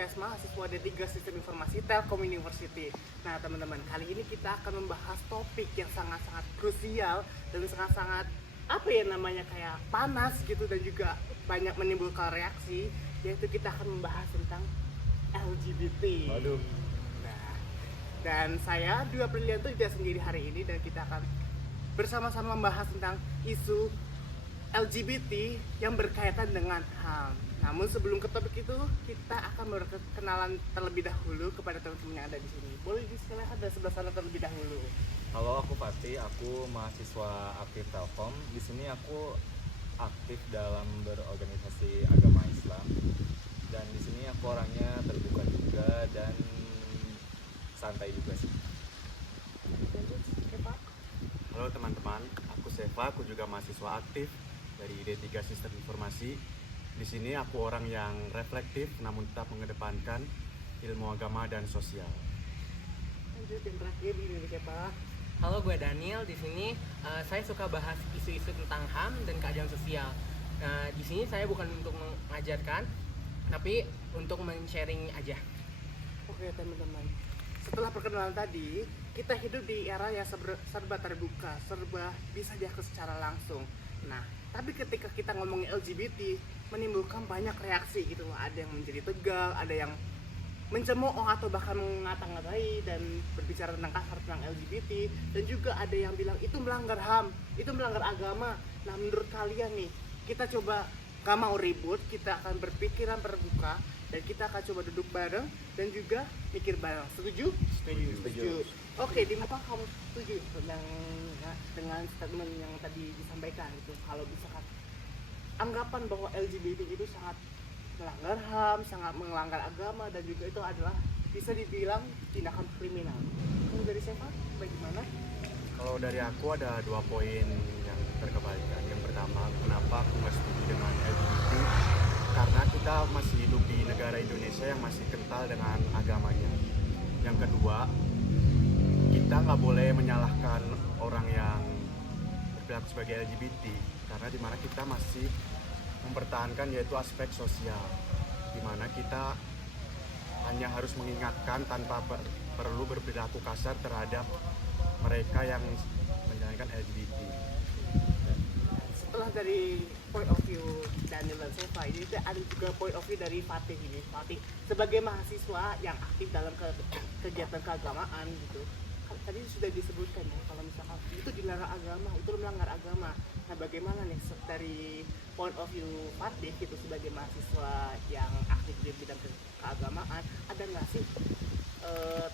podcast mahasiswa D3 Sistem Informasi Telkom University. Nah teman-teman, kali ini kita akan membahas topik yang sangat-sangat krusial dan sangat-sangat kayak panas gitu, dan juga banyak menimbulkan reaksi, yaitu kita akan membahas tentang LGBT. Waduh. Nah, dan saya Dua Prilianto tidak sendiri hari ini, dan kita akan bersama-sama membahas tentang isu LGBT yang berkaitan dengan HAM. Namun sebelum ke topik itu, kita akan berkenalan terlebih dahulu kepada teman-teman yang ada di sini. Boleh disilakan dari sebelah sana terlebih dahulu. Halo, aku Fatih, aku mahasiswa aktif Telkom. Di sini aku aktif dalam berorganisasi agama Islam. Dan di sini aku orangnya terbuka juga dan santai juga sih. Lanjut, Pak. Halo teman-teman, aku Seva, aku juga mahasiswa aktif dari D3 Sistem Informasi. Di sini aku orang yang reflektif namun tetap mengedepankan ilmu agama dan sosial. Lanjut yang terakhir di Indonesia, Pak. Halo, gue Daniel. Di sini saya suka bahas isu-isu tentang HAM dan keadilan sosial. Nah, di sini saya bukan untuk mengajarkan, tapi untuk men-sharing aja. Oke teman-teman, setelah perkenalan tadi, kita hidup di era yang serba terbuka, serba bisa diakses secara langsung. Nah, tapi ketika kita ngomongin LGBT, menimbulkan banyak reaksi gitu. Ada yang menjadi tegang, ada yang mencemooh atau bahkan mengata-ngatai dan berbicara tentang kasar tentang LGBT, dan juga ada yang bilang itu melanggar HAM, itu melanggar agama. Nah, menurut kalian nih, kita coba gak mau ribut, kita akan berpikiran terbuka, dan kita akan coba duduk bareng dan juga mikir bareng. Setuju? Setuju. Oke, di mana kamu setuju dengan statement yang tadi disampaikan itu? Kalau misalkan anggapan bahwa LGBT itu sangat melanggar HAM, sangat melanggar agama, dan juga itu adalah bisa dibilang tindakan kriminal. Kamu dari siapa? Bagaimana? Kalau dari aku ada 2 poin yang terkebalikan. Yang pertama, kenapa aku nggak setuju dengan LGBT? Karena kita masih hidup di negara Indonesia yang masih kental dengan agamanya. Yang kedua, kita nggak boleh menyalahkan orang yang berperilaku sebagai LGBT, karena dimana kita masih mempertahankan yaitu aspek sosial, dimana kita hanya harus mengingatkan tanpa perlu berperilaku kasar terhadap mereka yang menjalankan LGBT. Setelah dari point of view Daniel dan Seva, ini ada juga point of view dari Fatih ini. Fatih sebagai mahasiswa yang aktif dalam kegiatan keagamaan gitu, tadi sudah disebutkan ya, kalau misalkan itu dilarang agama, itu melanggar agama. Nah, bagaimana nih dari point of view Fatih gitu sebagai mahasiswa yang aktif di bidang keagamaan, ada nggak sih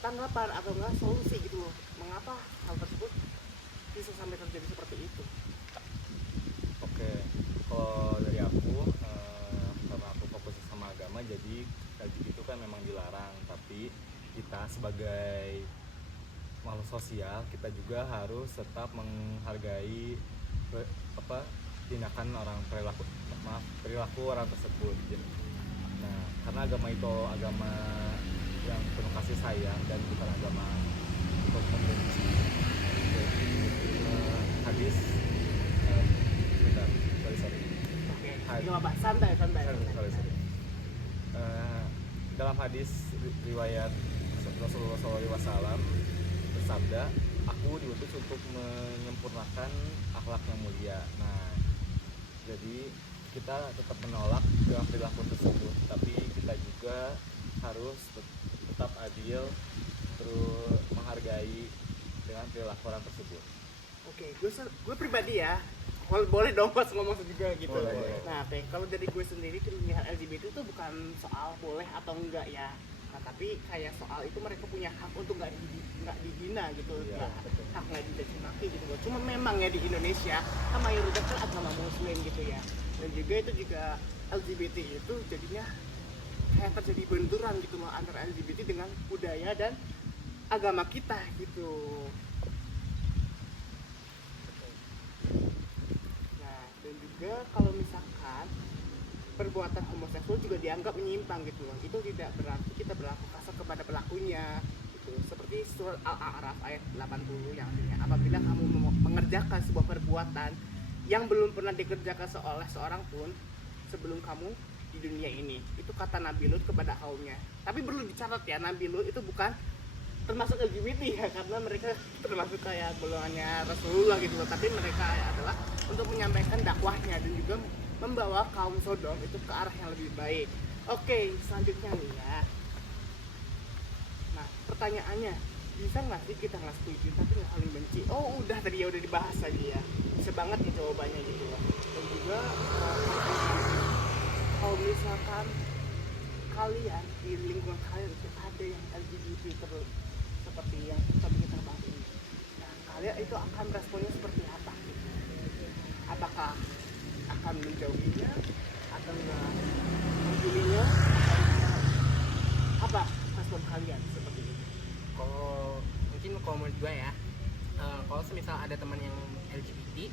tanggapan atau nggak solusi gitu loh, mengapa hal tersebut bisa sampai terjadi seperti itu? Oke, kalau dari aku, karena aku fokus sama agama, jadi LGBT itu kan memang dilarang. Tapi kita sebagai makhluk sosial, kita juga harus tetap menghargai tindakan perilaku orang tersebut. Nah, karena agama itu agama yang penuh kasih sayang dan bukan agama untuk membenci. Jadi hadis bentar, sorry. Oke, Hadis. nggak apa, santai. Sorry. Dalam hadis riwayat Rasulullah SAW bersabda, aku diutus untuk menyempurnakan akhlak yang mulia. Nah, jadi kita tetap menolak perilaku tersebut, tapi kita juga harus tetap adil, terus menghargai dengan perilaku orang tersebut. Oke, gue pribadi ya, boleh dong pas ngomong juga gitu. Boleh. Nah, kalau dari gue sendiri, pilihan LGBT itu bukan soal boleh atau enggak ya. Nah, tapi kayak soal itu mereka punya hak untuk nggak dihina gitu, Iya, hak nggak dicaci maki gitu loh. Cuma memang ya di Indonesia kan mayoritas kan agama Muslim gitu ya, dan juga itu juga LGBT itu jadinya kayak terjadi benturan gitu loh antara LGBT dengan budaya dan agama kita gitu. Nah, dan juga kalau misalkan perbuatan homoseksual juga dianggap menyimpang gitu loh. Itu tidak berarti kita berlaku kasar kepada pelakunya gitu. Seperti surat Al-A'raf ayat 80 yang artinya, apabila kamu mengerjakan sebuah perbuatan yang belum pernah dikerjakan oleh seorang pun sebelum kamu, di dunia ini. Itu kata Nabi Lut kepada kaumnya. Tapi perlu dicatat ya, Nabi Lut itu bukan termasuk LGBT ya, karena mereka termasuk kayak golongannya Rasulullah gitu loh. Tapi mereka adalah untuk menyampaikan dakwahnya dan juga membawa kaum Sodom itu ke arah yang lebih baik. Oke, selanjutnya nih ya. Nah, pertanyaannya, bisa nggak sih kita nggak setuju tapi nggak saling benci? Oh, udah tadi ya udah dibahas lagi ya. Bisa banget ya jawabannya gitu loh. Dan juga kalau misalkan kalian di lingkungan kalian itu ada yang LGBT terus seperti yang tadi kita bahas ini, nah kalian itu akan responnya seperti apa? Apakah akan menjauhinya atau nggak membulinya? Apa respon kalian seperti ini? Kalau mungkin kalau menurut gue ya, kalau semisal ada teman yang LGBT,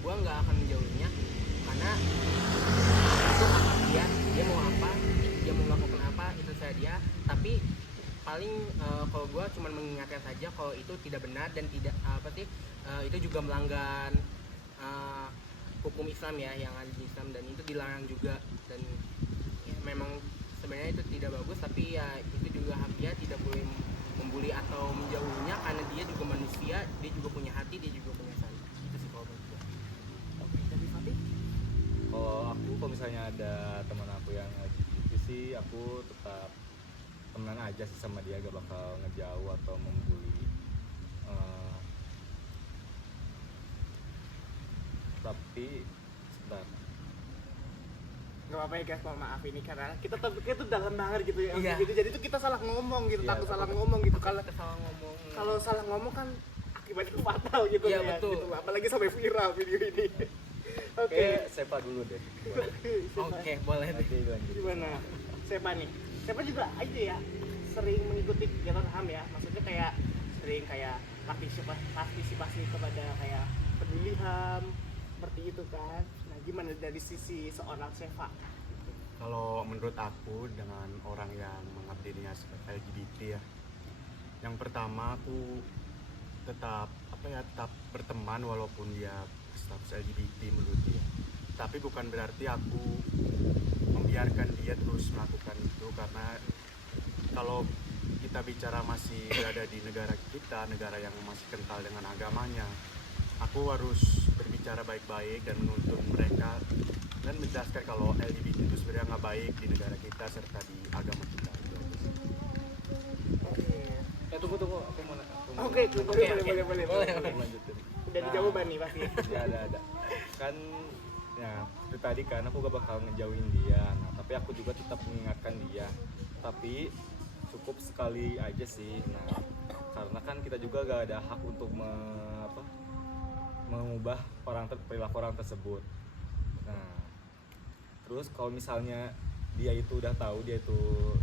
gue nggak akan menjauhinya karena itu hak dia mau apa, dia mau melakukan apa itu saya dia. Tapi paling kalau gue cuma mengingatkan saja kalau itu tidak benar dan tidak itu juga melanggar hukum Islam ya, yang ada di Islam, dan itu dilarang juga. Dan ya, memang sebenarnya itu tidak bagus, tapi ya itu juga hak dia, tidak boleh membuli atau menjauhinya karena dia juga manusia, dia juga punya hati, dia juga punya sayang. Itu sih kalau menurut gue. Oke, jadi Fatih? Kalau misalnya ada teman aku yang LGBT sih, aku tetap temenan aja sih sama dia, gak bakal ngejauh atau membuli. Tapi sebentar, Gak apa-apa ya guys, mohon maaf ini karena kita topiknya tuh dalam banget gitu ya. Iya. Gitu. Jadi tuh kita salah ngomong gitu, Iya, takut salah takut. ngomong gitu. Kalau Kita salah ngomong. kalau salah ngomong kan akibatnya fatal gitu Iya, ya. betul. Gitu. Apalagi sampai viral video ini. Oke. oke, Sepa dulu deh. Oke, boleh deh. Nanti lanjut. Gimana? Siapa nih? Siapa juga aja ya sering mengikuti kegiatan HAM ya. Maksudnya kayak sering kayak partisipasi kepada kayak peduli HAM seperti itu kan. Nah, gimana dari sisi seorang Seva? Kalau menurut aku dengan orang yang menganggap dirinya sebagai LGBT ya, yang pertama aku tetap tetap berteman walaupun dia status LGBT menurut dia. Tapi bukan berarti aku membiarkan dia terus melakukan itu, karena kalau kita bicara masih berada di negara kita, negara yang masih kental dengan agamanya, aku harus berbicara baik-baik dan menuntun mereka dan menjelaskan kalau LGBT itu sebenarnya nggak baik di negara kita serta di agama kita. Oke. Tunggu, aku mau Oke, boleh. lanjutin. Udah dijawaban nih pasti. Ya ada. Kan ya itu tadi kan aku gak bakal ngejauhin dia. Nah, tapi aku juga tetap mengingatkan dia. Tapi cukup sekali aja sih. Nah, karena kan kita juga gak ada hak untuk mengubah perilaku orang tersebut. Nah, terus kalau misalnya dia itu udah tahu dia tuh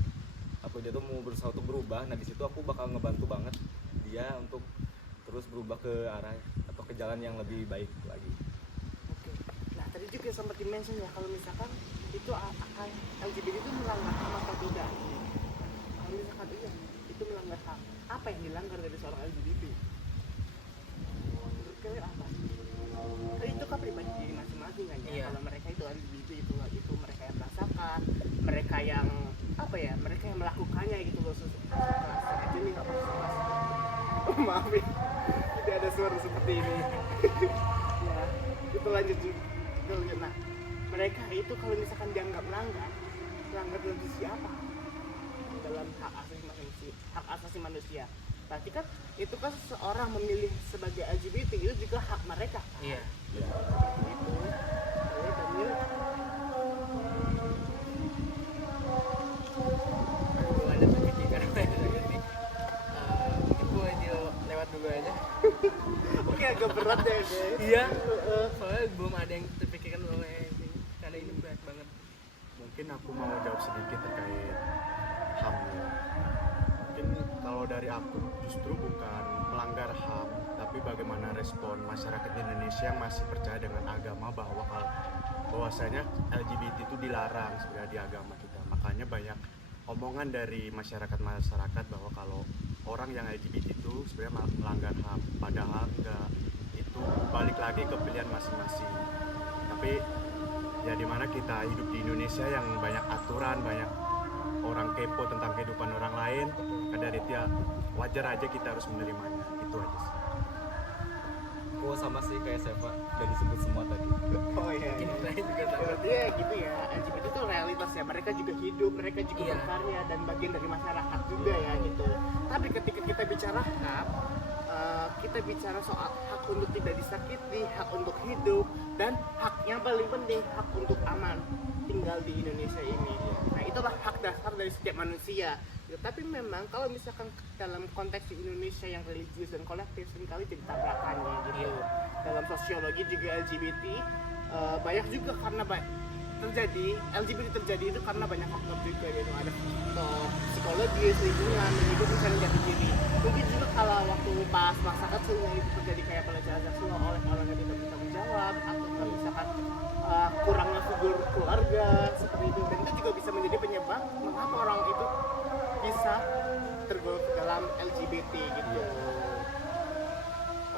mau berusaha untuk berubah, nah di situ aku bakal ngebantu banget dia untuk terus berubah ke arah atau ke jalan yang lebih baik lagi. Oke. Nah, tadi juga sempat di-mention ya kalau misalkan itu akan LGBT itu melanggar HAM atau tidak. Kalau misalkan iya, itu melanggar HAM. Apa yang dilanggar dari seorang LGBT? Menurut kalian apa? Kan itu kan pribadi diri masing-masing kan ya. Iya. Kalau mereka itu LGBT itu mereka yang merasakan, mereka yang mereka yang melakukannya gitu loh. Kelas aja nih nggak apa-apa. Oh, maaf ya, tidak ada suara seperti ini. Ya, itu lanjut dulu. Nah, mereka itu kalau misalkan dianggap melanggar dalam sisi apa? Dalam hak asasi manusia. Berarti kan itu kan seseorang memilih sebagai LGBT itu juga hak mereka kan? Iya. Ya. Itu. Saya Daniel. Belum ada terpikirkan apa yang tadi. Mungkin boleh lewat dulu aja. Oke, agak berat ya guys. Iya. Soalnya belum ada yang terpikirkan oleh ini, karena ini berat banget. Mungkin aku mau jawab sedikit terkait HAM ya. Mungkin kalau dari aku justru bukan melanggar HAM, tapi bagaimana respon masyarakat Indonesia yang masih percaya dengan agama bahwasanya LGBT itu dilarang sebenarnya di agama kita. Makanya banyak omongan dari masyarakat bahwa kalau orang yang LGBT itu sebenarnya melanggar HAM, padahal enggak, itu balik lagi ke pilihan masing-masing. Tapi ya dimana kita hidup di Indonesia yang banyak aturan, banyak orang kepo tentang kehidupan orang lain. Maka dari itu ya wajar aja kita harus menerimanya, itu aja sih. Aku sama sih kayak Seva, udah disebut semua tadi. Oh iya. Mungkin saya juga sama. Berarti ya gitu ya, LGBT itu realitas ya, mereka juga hidup, mereka juga Iya. berkarya dan bagian dari masyarakat juga ya gitu. Tapi ketika kita bicara hak, kita bicara soal hak untuk tidak disakiti, hak untuk hidup, dan hak yang paling penting, hak untuk aman tinggal di Indonesia ini. Nah itulah hak dasar dari setiap manusia. Ya, tapi memang kalau misalkan dalam konteks di Indonesia yang religius dan kolektif seringkali jadi tabrakan ya gitu. Dalam sosiologi juga LGBT banyak juga karena terjadi LGBT terjadi itu karena banyak faktor juga, yaitu ada faktor psikologis, lingkungan, dan juga misalnya jati diri. Mungkin juga kalau waktu pas masa kecilnya itu terjadi kayak pelecehan seksual oleh orang yang tidak bisa menjawab, atau misalkan kurangnya figur keluarga seperti itu, dan itu juga bisa menjadi penyebab mengapa orang itu bisa tergolong ke dalam LGBT gitu.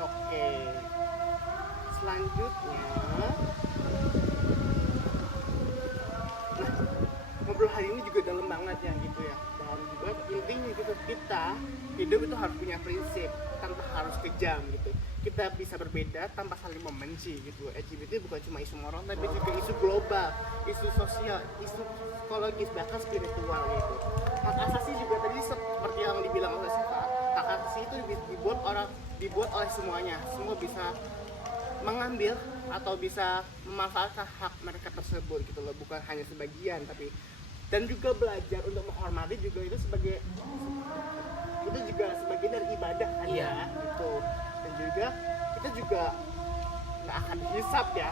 Oke, selanjutnya ngobrol hari ini juga dalam banget ya gitu ya, dan juga intinya gitu, kita hidup itu harus punya prinsip tanpa harus kejam gitu. Kita bisa berbeda tanpa saling membenci gitu. LGBT bukan cuma isu moral tapi juga isu global, isu sosial, isu psikologis, bahkan spiritual gitu. Hak asasi juga tadi seperti yang dibilang oleh Siva, hak asasi itu dibuat oleh semuanya, semua bisa mengambil atau bisa memanfaatkan hak mereka tersebut gitu loh, bukan hanya sebagian tapi, dan juga belajar untuk menghormati juga itu sebagai, itu juga sebagian dari ibadah kan Iya. ya gitu. Dan juga kita juga nggak akan dihisap ya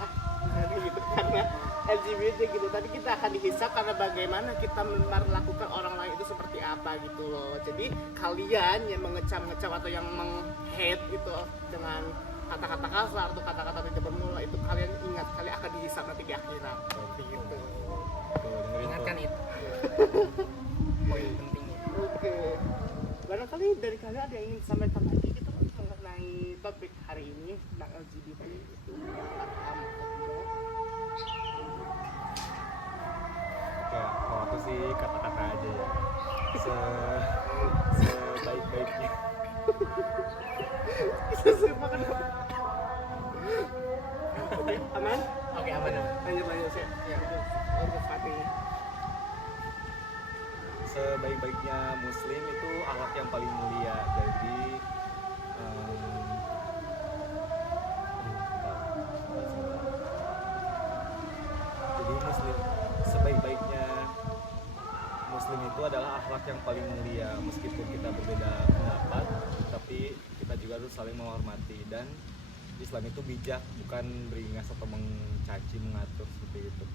gitu karena LGBT gitu, tapi kita akan dihisap karena bagaimana kita melakukan orang lain itu seperti apa gitu loh. Jadi kalian yang mengecam-ngecam atau yang meng-hate gitu dengan kata-kata kasar atau kata-kata tidak bermula, itu kalian ingat kalian akan dihisap nanti di akhirat gitu. Tuh, dengerin Ingatkan tuh. itu. Poin pentingnya. Oke, barangkali dari kalian ada yang ingin sampaikan lagi gitu mengenai topik hari ini tentang LGBT itu, paham atau tidak? Ya, kalau aku sih kata-kata aja ya. Sebaik-baiknya. Bisa sih makan. Oke, aman? Oke, aman. Lanjut saya. Ya, untuk saat ini. Sebaik-baiknya muslim itu akhlak yang paling mulia. Jadi muslim, sebaik-baiknya muslim itu adalah akhlak yang paling mulia. Meskipun kita berbeda pendapat, tapi kita juga harus saling menghormati. Dan Islam itu bijak, bukan beringas atau mencaci, mengatur seperti itu.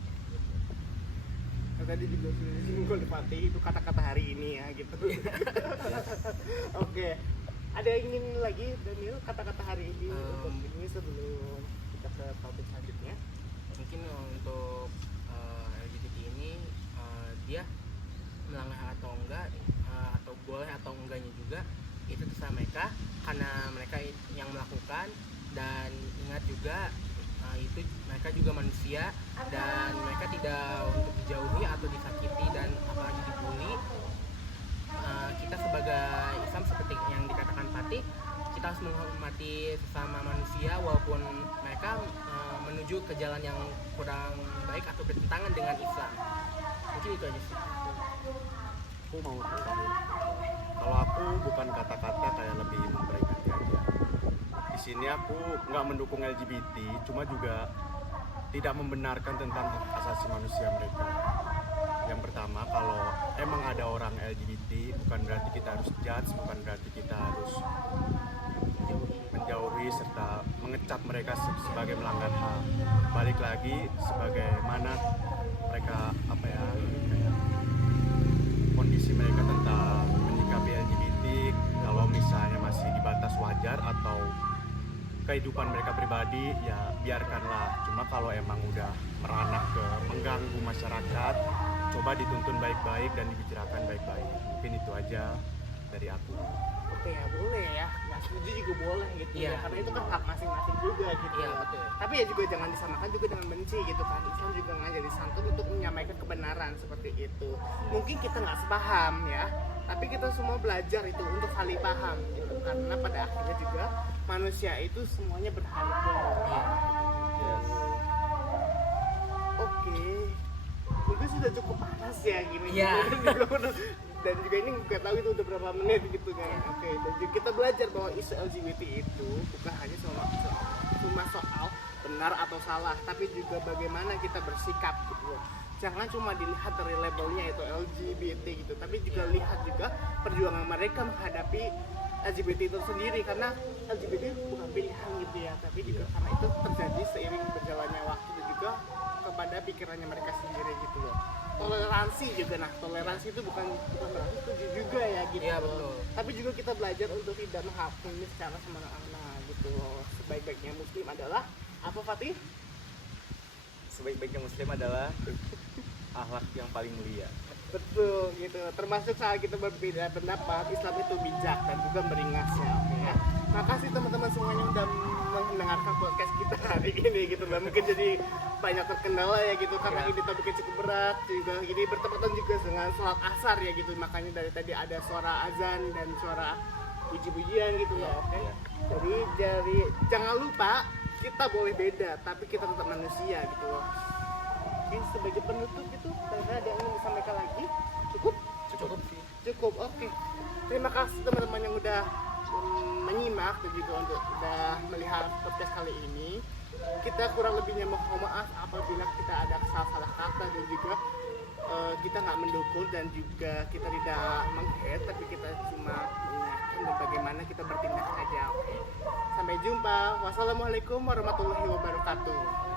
Nah, tadi juga sudah disinggung oleh Fatih, itu kata-kata hari ini ya gitu. Oke, ada yang ingin lagi Daniel kata-kata hari ini untuk ini sebelum kita ke topik selanjutnya? Mungkin untuk LGBT ini dia melanggar atau enggak, atau boleh atau enggaknya juga itu terserah mereka, karena mereka yang melakukan. Dan ingat juga itu mereka juga manusia dan mereka tidak untuk dijauhi atau disakiti dan apalagi dibully. Kita sebagai Islam seperti yang dikatakan Fatih, kita harus menghormati sesama manusia walaupun mereka menuju ke jalan yang kurang baik atau bertentangan dengan Islam. Mungkin itu aja sih. Aku mau tambahin, kalau aku bukan kata-kata kayak lebih memperingati aja. Di sini aku nggak mendukung LGBT, cuma juga tidak membenarkan tentang hak asasi manusia mereka. Yang pertama, kalau emang ada orang LGBT, bukan berarti kita harus judge, bukan berarti kita harus menjauhi serta mengecap mereka sebagai melanggar HAM. Balik lagi sebagaimana mereka kayak kondisi mereka tentang menyikapi LGBT, kalau misalnya masih di batas wajar atau kehidupan mereka pribadi, ya biarkanlah. Cuma kalau emang udah meranah ke mengganggu masyarakat, coba dituntun baik-baik dan dibicarakan baik-baik. Mungkin itu aja. dari aku. Oke ya boleh ya, nggak setuju juga boleh gitu Iya. ya, karena itu kan hak masing-masing juga gitu. Iya, betul. Tapi ya juga jangan disamakan juga dengan benci gitu kan. Islam juga ngajari santun untuk menyampaikan kebenaran seperti itu. Mungkin kita nggak sepaham ya, tapi kita semua belajar itu untuk saling paham gitu. Karena pada akhirnya juga manusia itu semuanya berharga. Iya. Yes. Oke, mungkin sudah cukup panas ya gini. Iya. Dan juga ini nggak tahu itu udah berapa menit gitu kan. Oke, dan juga kita belajar bahwa isu LGBT itu bukan hanya cuma soal benar atau salah, tapi juga bagaimana kita bersikap gitu loh. Jangan cuma dilihat dari labelnya itu LGBT gitu, tapi juga lihat juga perjuangan mereka menghadapi LGBT itu sendiri, karena LGBT bukan pilihan gitu ya, tapi juga karena itu terjadi seiring berjalannya waktu dan juga kepada pikirannya mereka sendiri gitu loh. Toleransi juga, nah toleransi itu bukan berarti setuju juga ya gitu. Iya, betul. Tapi juga kita belajar untuk tidak menghakimi secara semena-mena gitu loh. Sebaik-baiknya muslim adalah apa, Fatih? Sebaik-baiknya muslim adalah akhlak yang paling mulia. Betul gitu. Termasuk saat kita berbeda pendapat, Islam itu bijak dan juga beringas ya. Oke ya. Makasih teman-teman semuanya udah mendengarkan podcast kita hari ini gitu loh. Mungkin jadi banyak terkendala ya gitu karena ini topiknya cukup berat juga, ini bertepatan juga dengan sholat asar ya gitu, makanya dari tadi ada suara azan dan suara puji-pujian gitu loh. Oke. Jadi jangan lupa kita boleh beda tapi kita tetap manusia gitu loh. Oke, sebagai penutup gitu, kira-kira ada yang ingin disampaikan lagi? Cukup? Cukup sih. Cukup, oke. Terima kasih teman-teman yang udah menyimak dan juga untuk udah melihat podcast kali ini. Kita kurang lebihnya mohon maaf apabila kita ada salah kata dan juga kita nggak mendukung dan juga kita tidak meng-hate, tapi kita cuma mengingatkan dan bagaimana kita bertindak aja. Oke. Sampai jumpa. Wassalamualaikum warahmatullahi wabarakatuh.